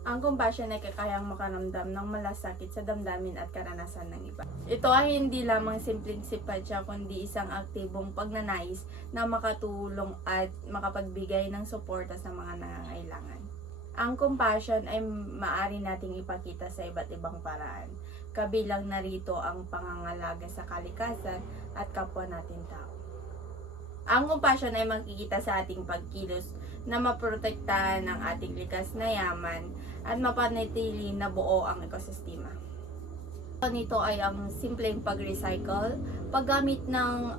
Ang compassion ay kakayang makaramdam ng malasakit sa damdamin at karanasan ng iba. Ito ay hindi lamang simpleng simpatya kundi isang aktibong pagnanais na makatulong at makapagbigay ng suporta sa mga nangangailangan. Ang compassion ay maaari nating ipakita sa iba't ibang paraan. Kabilang narito ang pangangalaga sa kalikasan at kapwa natin tao. Ang compassion ay makikita sa ating pagkilos na maprotektahan ang ating likas na yaman at mapanatili na buo ang ekosistema. Nito ay ang simpleng pag-recycle, paggamit ng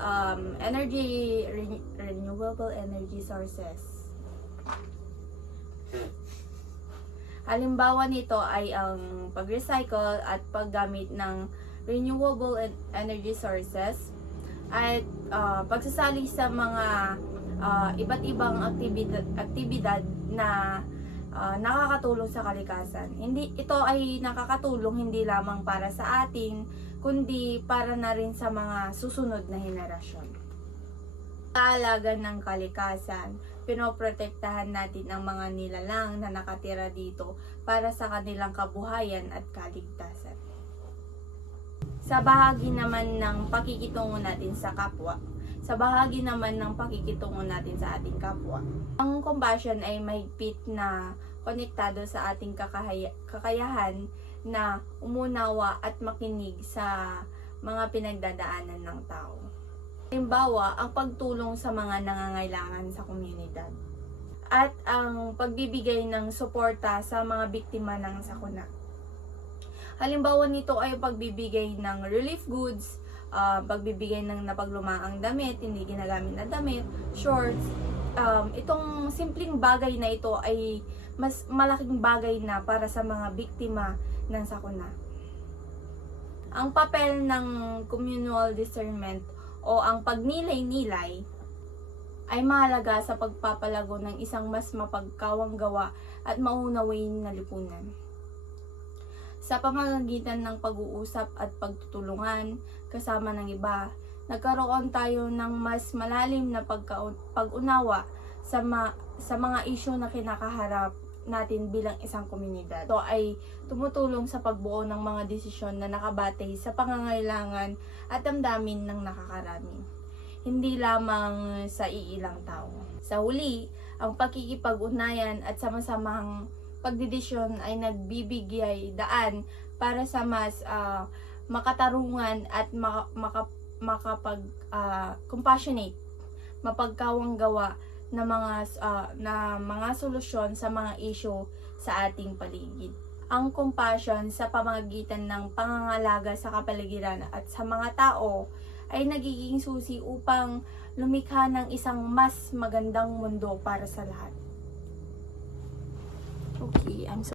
renewable energy sources. Halimbawa nito ay ang pag-recycle at paggamit ng renewable energy sources at pagsasali sa mga iba't ibang aktibidad na nakakatulong sa kalikasan. Ito ay nakakatulong hindi lamang para sa atin, kundi para na rin sa mga susunod na henerasyon. Kaalaga ng kalikasan, pinoprotektahan natin ang mga nilalang na nakatira dito para sa kanilang kabuhayan at kaligtasan. Sa bahagi naman ng pakikitungo natin sa kapwa, sa ating kapwa, ang compassion ay mahigpit na konektado sa ating kakayahan na umunawa at makinig sa mga pinagdadaanan ng tao. Halimbawa, ang pagtulong sa mga nangangailangan sa komunidad at ang pagbibigay ng suporta sa mga biktima ng sakuna. Halimbawa nito ay pagbibigay ng relief goods, pagbibigay ng napaglumaang damit, hindi ginagamit na damit, shorts. Itong simpleng bagay na ito ay mas malaking bagay na para sa mga biktima ng sakuna. Ang papel ng communal discernment o ang pagnilay-nilay ay mahalaga sa pagpapalago ng isang mas mapagkawang gawa at maunawain na lipunan. Sa pamamagitan ng pag-uusap at pagtutulungan kasama ng iba, nagkaroon tayo ng mas malalim na pag-unawa sa mga isyu na kinakaharap natin bilang isang komunidad. Ito ay tumutulong sa pagbuo ng mga desisyon na nakabatay sa pangangailangan at damdamin ng nakakarami, hindi lamang sa iilang tao. Sa huli, ang pakikipag-unayan at sama-samang pagdidesisyon ay nagbibigay daan para sa mas makatarungan at compassionate, mapagkawang gawa na mga solusyon sa mga issue sa ating paligid. Ang compassion sa pamamagitan ng pangangalaga sa kapaligiran at sa mga tao ay nagiging susi upang lumikha ng isang mas magandang mundo para sa lahat. Okay, I'm so